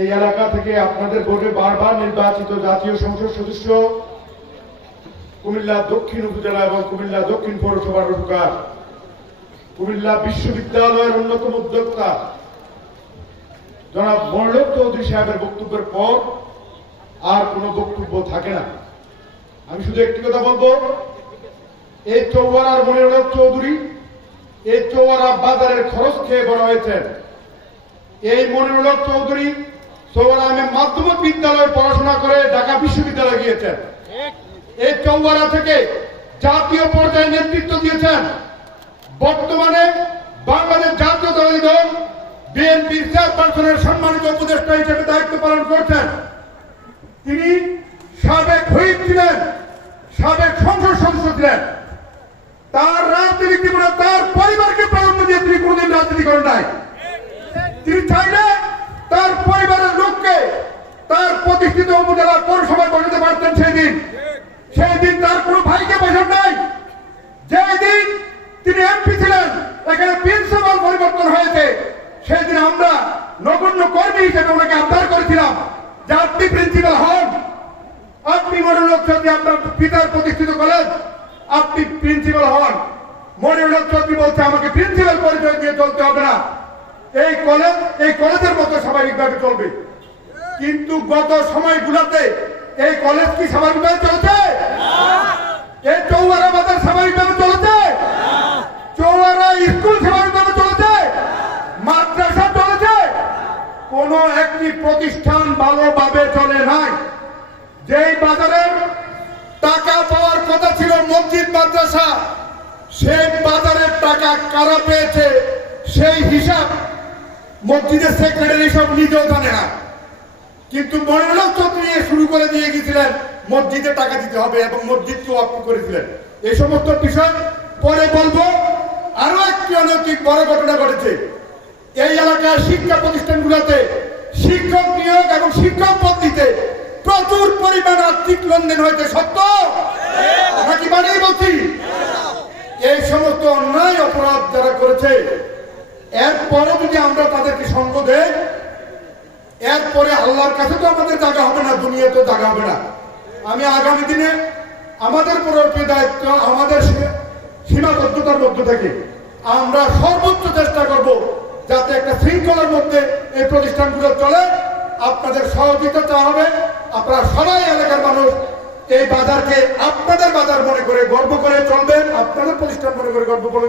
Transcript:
এই এলাকা থেকে আপনাদের ভোটে বারবার নির্বাচিত জাতীয় সংসদ সদস্য কুমিল্লা দক্ষিণ উপজেলা এবং কুমিল্লা দক্ষিণ পৌরসভার অধিকার। কুমিল্লা বিশ্ববিদ্যালয়ের অন্যতম উদ্যোক্তা জনাব মরলক চৌধুরী সাহেবের বক্তব্যের পর আর কোনো বক্তব্য থাকে না। আমি শুধু একটি কথা বলব, এই চৌবারার মনিরুল চৌধুরী এই চৌবারা বাজারের খরচ খেয়ে বড় হয়েছেন। এই মনিরুল চৌধুরী চৌবারামে মাধ্যমিক বিদ্যালয়ে পড়াশোনা করে ঢাকা বিশ্ববিদ্যালয়ে গিয়েছেন। এই চৌবারা থেকে জাতীয় পর্যায়ে নেতৃত্ব দিয়েছেন। বর্তমানে বাংলাদেশ জাতীয়তাবাদী দল বিএনপির চেয়ারপারসনের সম্মানিত উপদেষ্টা হিসেবে দায়িত্ব পালন করছেন। তিনি সাবেক হুইপ ছিলেন, সাবেক সংসদ সদস্য ছিলেন। তার রাজনীতি তার পরিবারকে প্রাধান্য দিয়ে তিনি কোনদিন রাজনীতি করেন নাই। তিনি চাইলে তার পরিবারের লোককে তার প্রতিষ্ঠিত উপজেলা পৌরসভায় পারতেন সেই তার কোনো ভাইকে বসান নাই। যেই তিনি এমপি ছিলেন, এখানে প্রিন্সিপাল পরিবর্তন হয়েছে। সেই দিন আমরা নগণ্য কর্মী হিসেবে ওনাকে আবদার করেছিলাম, যে আপনি প্রিন্সিপাল হন। আপনি মনোলোক চৌধুরী আপনার পিতার প্রতিষ্ঠিত কলেজ, আপনি প্রিন্সিপাল হন। মনোলোক চৌধুরী বলছে, আমাকে প্রিন্সিপাল পরিচয় দিয়ে চলতে হবে না। এই কলেজ, এই কলেজের মতো স্বাভাবিকভাবে চলবে। কিন্তু গত সময়গুলোতে এই কলেজ কি স্বাভাবিকভাবে চলছে? এই চৌবারা বাজার স্বাভাবিকভাবে চলেছে? চৌবারা স্কুল স্বাভাবিকভাবে চলেছে? মাদ্রাসা চলেছে? কোন একটি প্রতিষ্ঠান ভালোভাবে চলে নাই। যেই বাজারের টাকা পাওয়ার কথা ছিল মসজিদ মাদ্রাসা সেই বাজারের টাকা কারা পেয়েছে? সেই হিসাব মসজিদের সেক্রেটারি সব নিজেও জানে না। কিন্তু চৌধুরী এ শুরু করে দিয়ে গেছিলেন। মসজিদে টাকা দিতে হবে এবং মসজিদকে অপ্প করেছিলেন। এই সমস্ত বিষয় পরে বলব আরও একটি অনৈতিক বড় ঘটনা ঘটেছে। এই এলাকার শিক্ষা প্রতিষ্ঠানগুলোতে শিক্ষক নিয়োগ এবং শিক্ষক পদ্ধতিতে প্রচুর পরিমাণ আর্থিক লেনদেন হয়েছে, সত্য? নাকি বানিয়ে বলছি? এই সমস্ত অন্যায় অপরাধ যারা করেছে, এরপরও যদি আমরা তাদেরকে সঙ্গ দেই এরপরে আল্লাহর কাছে তো আমাদের জায়গা হবে না দুনিয়াতে জায়গা হবে না। আমি আগামী দিনে আমাদের পরবর্তী দায়িত্ব, আমাদের সীমাবদ্ধতার মধ্য থেকে আমরা সর্বোচ্চ চেষ্টা করব যাতে একটা শৃঙ্খলার মধ্যে এই প্রতিষ্ঠানগুলো চলে। আপনাদের সহযোগিতা চাওয়া হবে। আপনারা সবাই এলাকার মানুষ, এই বাজারকে আপনাদের বাজার মনে করে গর্ব করে চলবেন, আপনাদের প্রতিষ্ঠান মনে করে গর্ব করে